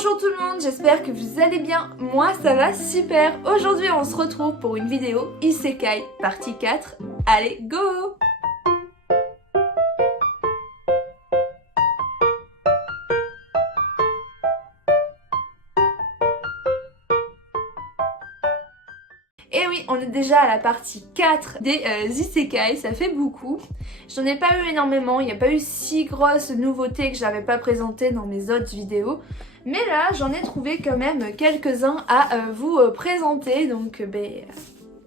Bonjour tout le monde, j'espère que vous allez bien. Moi ça va super. Aujourd'hui on se retrouve pour une vidéo Isekai partie 4. Allez, go! Et oui, on est déjà à la partie 4 des Isekai, ça fait beaucoup. J'en ai pas eu énormément, il n'y a pas eu si grosses nouveautés que j'avais pas présentées dans mes autres vidéos. Mais là, j'en ai trouvé quand même quelques-uns à vous présenter, donc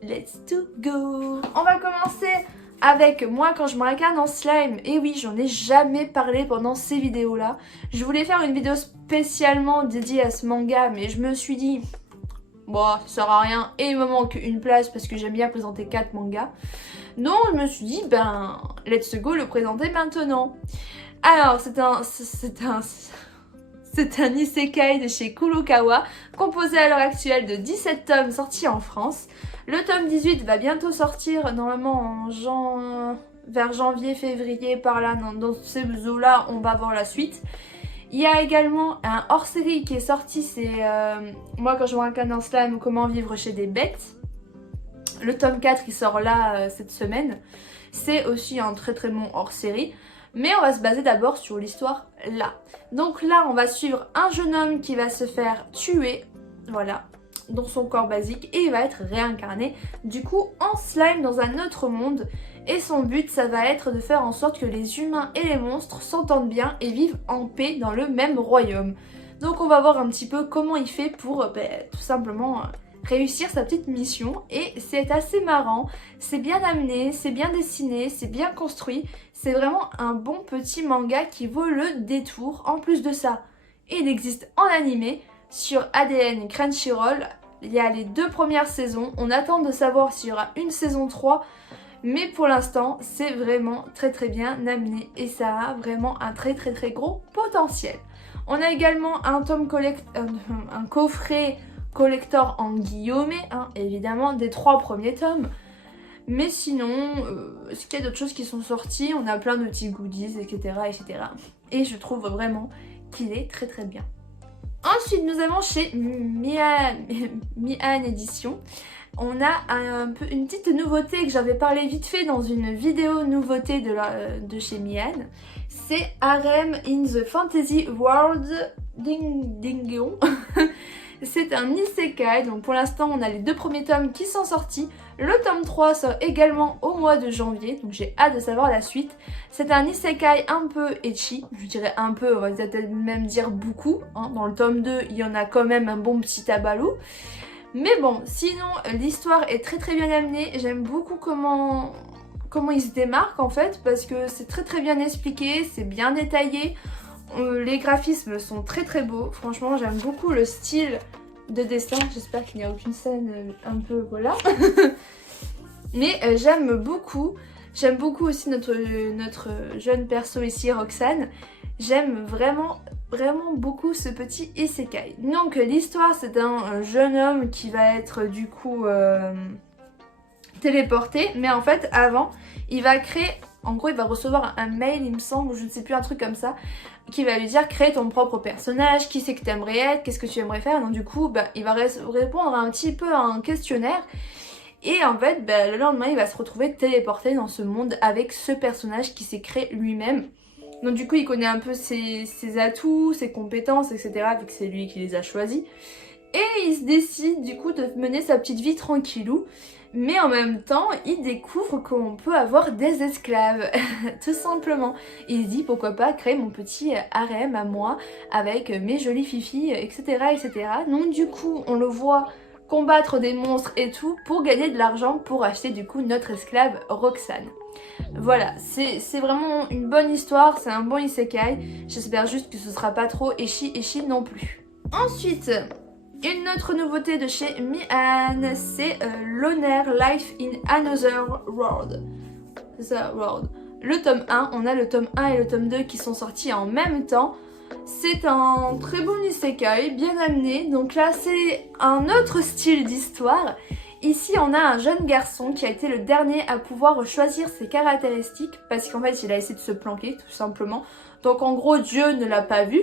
let's go! On va commencer avec moi quand je me regarde en slime. Et oui, j'en ai jamais parlé pendant ces vidéos-là. Je voulais faire une vidéo spécialement dédiée à ce manga, mais je me suis dit... bon, ça sert à rien et il me manque une place parce que j'aime bien présenter 4 mangas. Donc je me suis dit, let's go le présenter maintenant. Alors, c'est un isekai de chez Kurokawa, composé à l'heure actuelle de 17 tomes sortis en France. Le tome 18 va bientôt sortir, normalement vers janvier-février, par là, dans ces eaux-là, on va voir la suite. Il y a également un hors-série qui est sorti, c'est moi quand je vois un canon slime, comment vivre chez des bêtes. Le tome 4 il sort là cette semaine. C'est aussi un très très bon hors-série. Mais on va se baser d'abord sur l'histoire là. Donc là on va suivre un jeune homme qui va se faire tuer, voilà, dans son corps basique. Et il va être réincarné du coup en slime dans un autre monde. Et son but, ça va être de faire en sorte que les humains et les monstres s'entendent bien et vivent en paix dans le même royaume. Donc on va voir un petit peu comment il fait pour tout simplement réussir sa petite mission. Et c'est assez marrant, c'est bien amené, c'est bien dessiné, c'est bien construit. C'est vraiment un bon petit manga qui vaut le détour. En plus de ça, il existe en animé sur ADN Crunchyroll. Il y a les 2 premières saisons, on attend de savoir s'il y aura une saison 3. Mais pour l'instant, c'est vraiment très très bien amené et ça a vraiment un très très très gros potentiel. On a également un coffret collector en guillemets, évidemment, des 3 premiers tomes. Mais sinon, est-ce qu'il y a d'autres choses qui sont sorties? On a plein de petits goodies, etc. etc. Et je trouve vraiment qu'il est très très bien. Ensuite, nous avons chez Mian Édition. On a une petite nouveauté que j'avais parlé vite fait dans une vidéo nouveauté de chez Mian. C'est Harem in the Fantasy World Dingion. C'est un isekai, donc pour l'instant on a les 2 premiers tomes qui sont sortis. Le tome 3 sort également au mois de janvier, donc j'ai hâte de savoir la suite. C'est un isekai un peu ecchi, je dirais un peu, on va peut-être même dire beaucoup. Dans le tome 2, il y en a quand même un bon petit tabalou. Mais bon, sinon l'histoire est très très bien amenée, j'aime beaucoup comment il se démarque en fait, parce que c'est très très bien expliqué, c'est bien détaillé, les graphismes sont très très beaux, franchement j'aime beaucoup le style de dessin, j'espère qu'il n'y a aucune scène un peu voilà. Mais j'aime beaucoup aussi notre jeune perso ici, Roxane. J'aime vraiment beaucoup ce petit isekai. Donc l'histoire, c'est un jeune homme qui va être du coup téléporté. Mais en fait avant il va créer, en gros il va recevoir un mail il me semble, ou je ne sais plus, un truc comme ça, qui va lui dire crée ton propre personnage, qui c'est que tu aimerais être, qu'est-ce que tu aimerais faire. Donc du coup il va répondre un petit peu à un questionnaire. Et en fait le lendemain il va se retrouver téléporté dans ce monde avec ce personnage qui s'est créé lui-même. Donc du coup il connaît un peu ses atouts, ses compétences, etc. vu que c'est lui qui les a choisis. Et il se décide du coup de mener sa petite vie tranquillou. Mais en même temps il découvre qu'on peut avoir des esclaves, tout simplement. Il se dit pourquoi pas créer mon petit harem à moi avec mes jolies fifis, etc. etc. Donc du coup on le voit combattre des monstres et tout pour gagner de l'argent pour acheter du coup notre esclave Roxane. Voilà, c'est vraiment une bonne histoire, c'est un bon isekai. J'espère juste que ce sera pas trop ecchi non plus. Ensuite, une autre nouveauté de chez Mian, c'est Loner Life in Another World. C'est ça, World. Le tome 1, on a le tome 1 et le tome 2 qui sont sortis en même temps. C'est un très bon isekai, bien amené. Donc là, c'est un autre style d'histoire. Ici, on a un jeune garçon qui a été le dernier à pouvoir choisir ses caractéristiques parce qu'en fait, il a essayé de se planquer, tout simplement. Donc en gros Dieu ne l'a pas vu.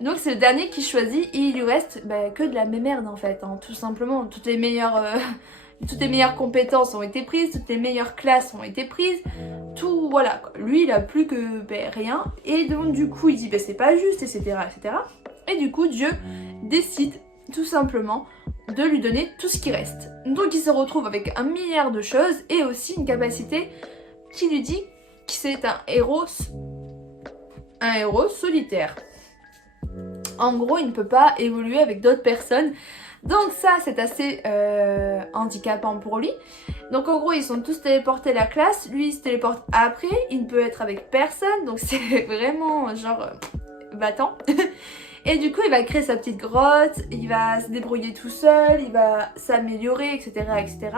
Donc c'est le dernier qui choisit et il lui reste que de la mémerde en fait, hein, tout simplement. Toutes les meilleures compétences ont été prises, toutes les meilleures classes ont été prises, tout voilà quoi. Lui il a plus que rien et donc du coup il dit c'est pas juste, etc., etc. Et du coup Dieu décide tout simplement de lui donner tout ce qui reste. Donc il se retrouve avec 1 milliard de choses et aussi une capacité qui lui dit que c'est un héros solitaire. En gros, il ne peut pas évoluer avec d'autres personnes. Donc ça, c'est assez handicapant pour lui. Donc en gros, ils sont tous téléportés à la classe. Lui, il se téléporte après. Il ne peut être avec personne. Donc c'est vraiment genre battant. Et du coup, il va créer sa petite grotte, il va se débrouiller tout seul, il va s'améliorer, etc., etc.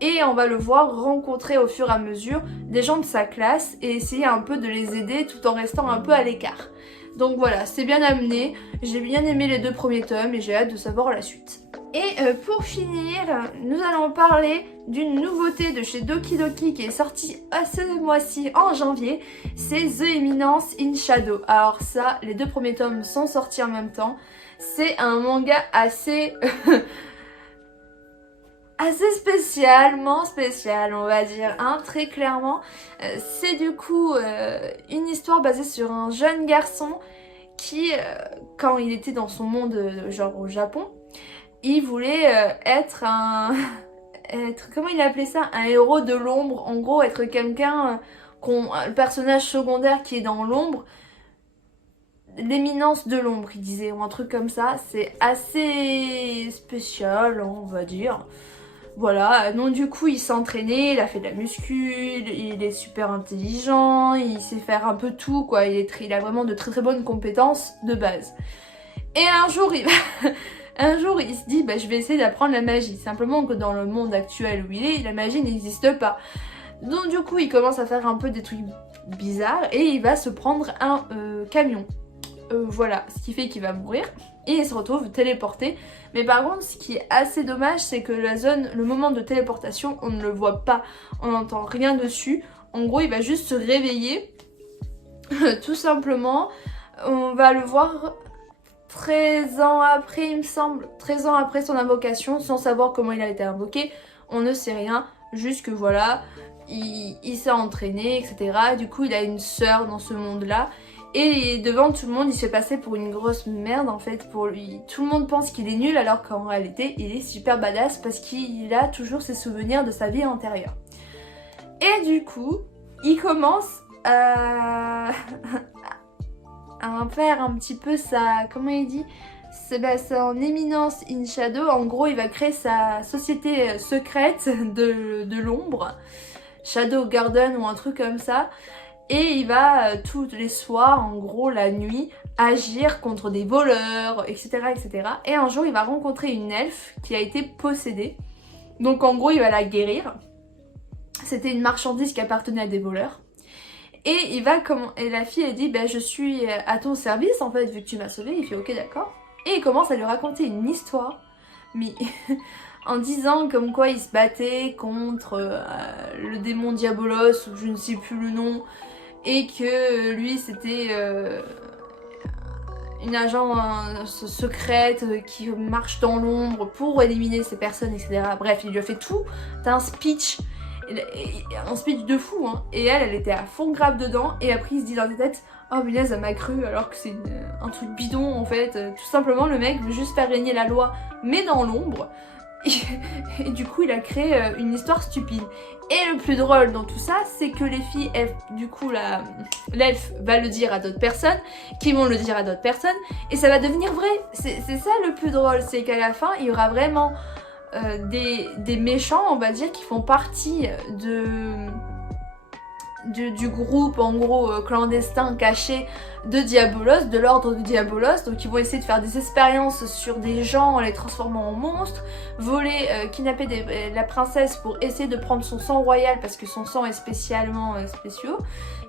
Et on va le voir rencontrer au fur et à mesure des gens de sa classe et essayer un peu de les aider tout en restant un peu à l'écart. Donc voilà, c'est bien amené, j'ai bien aimé les 2 premiers tomes et j'ai hâte de savoir la suite. Et pour finir, nous allons parler d'une nouveauté de chez Doki Doki qui est sortie ce mois-ci en janvier, c'est The Eminence in Shadow. Alors ça, les 2 premiers tomes sont sortis en même temps, c'est un manga assez... assez spécialement spécial, on va dire, hein, très clairement. C'est du coup une histoire basée sur un jeune garçon qui, quand il était dans son monde, genre au Japon, il voulait être un... comment il appelait ça? Un héros de l'ombre, en gros, être quelqu'un, le personnage secondaire qui est dans l'ombre, l'éminence de l'ombre, il disait, ou un truc comme ça. C'est assez spécial, on va dire. Voilà, donc du coup il s'est entraîné, il a fait de la muscu, il est super intelligent, il sait faire un peu tout quoi, il a vraiment de très très bonnes compétences de base. Et un jour il se dit je vais essayer d'apprendre la magie, simplement que dans le monde actuel où il est, la magie n'existe pas. Donc du coup il commence à faire un peu des trucs bizarres et il va se prendre un camion. Voilà, ce qui fait qu'il va mourir et il se retrouve téléporté. Mais par contre, ce qui est assez dommage, c'est que la zone, le moment de téléportation, on ne le voit pas, on n'entend rien dessus. En gros, il va juste se réveiller, tout simplement. On va le voir 13 ans après, il me semble, 13 ans après son invocation, sans savoir comment il a été invoqué. On ne sait rien, juste que voilà, il s'est entraîné, etc. Du coup, il a une sœur dans ce monde-là. Et devant tout le monde, il se fait passer pour une grosse merde en fait pour lui. Tout le monde pense qu'il est nul alors qu'en réalité, il est super badass parce qu'il a toujours ses souvenirs de sa vie antérieure. Et du coup, il commence à faire un petit peu sa... Comment il dit? C'est en Eminence in Shadow. En gros, il va créer sa société secrète de l'ombre. Shadow Garden ou un truc comme ça. Et il va tous les soirs, en gros la nuit, agir contre des voleurs, etc., etc. Et un jour, il va rencontrer une elfe qui a été possédée. Donc en gros, il va la guérir. C'était une marchandise qui appartenait à des voleurs. Et la fille, elle dit, je suis à ton service, en fait, vu que tu m'as sauvée. Il fait, ok, d'accord. Et il commence à lui raconter une histoire, mais en disant comme quoi il se battait contre le démon Diabolos, ou je ne sais plus le nom, et que lui c'était une agent secrète qui marche dans l'ombre pour éliminer ces personnes, etc. Bref, il lui a fait tout un speech de fou, hein. Et elle était à fond grave dedans, et après il se dit dans sa tête, oh punaise, elle m'a cru alors que c'est un truc bidon en fait. Tout simplement, le mec veut juste faire régner la loi, mais dans l'ombre. Et du coup il a créé une histoire stupide. Et le plus drôle dans tout ça, c'est que les filles, du coup l'elfe va le dire à d'autres personnes, qui vont le dire à d'autres personnes, et ça va devenir vrai. C'est ça le plus drôle, c'est qu'à la fin il y aura vraiment des méchants, on va dire, qui font partie du groupe en gros clandestin caché de Diabolos, de l'ordre de Diabolos. Donc ils vont essayer de faire des expériences sur des gens en les transformant en monstres, voler, kidnapper la princesse pour essayer de prendre son sang royal parce que son sang est spécialement spéciaux.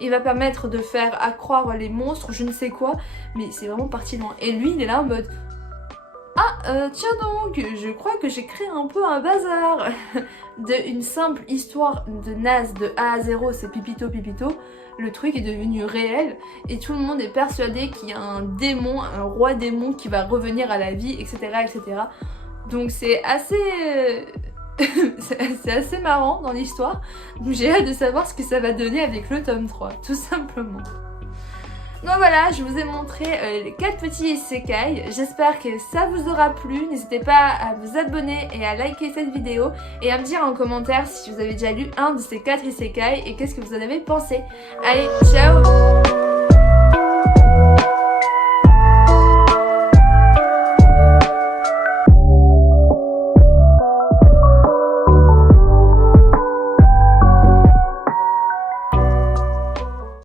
Il va permettre de faire accroire les monstres, je ne sais quoi, mais c'est vraiment parti loin. Et lui il est là en mode Tiens donc, je crois que j'ai créé un peu un bazar. Une simple histoire de naze de A à 0, c'est Pipito Pipito. Le truc est devenu réel et tout le monde est persuadé qu'il y a un démon, un roi démon qui va revenir à la vie, etc. etc. Donc c'est assez... c'est assez marrant dans l'histoire. Donc j'ai hâte de savoir ce que ça va donner avec le tome 3, tout simplement. Donc voilà, je vous ai montré les 4 petits isekai. J'espère que ça vous aura plu. N'hésitez pas à vous abonner et à liker cette vidéo et à me dire en commentaire si vous avez déjà lu un de ces 4 isekai et qu'est-ce que vous en avez pensé. Allez, ciao!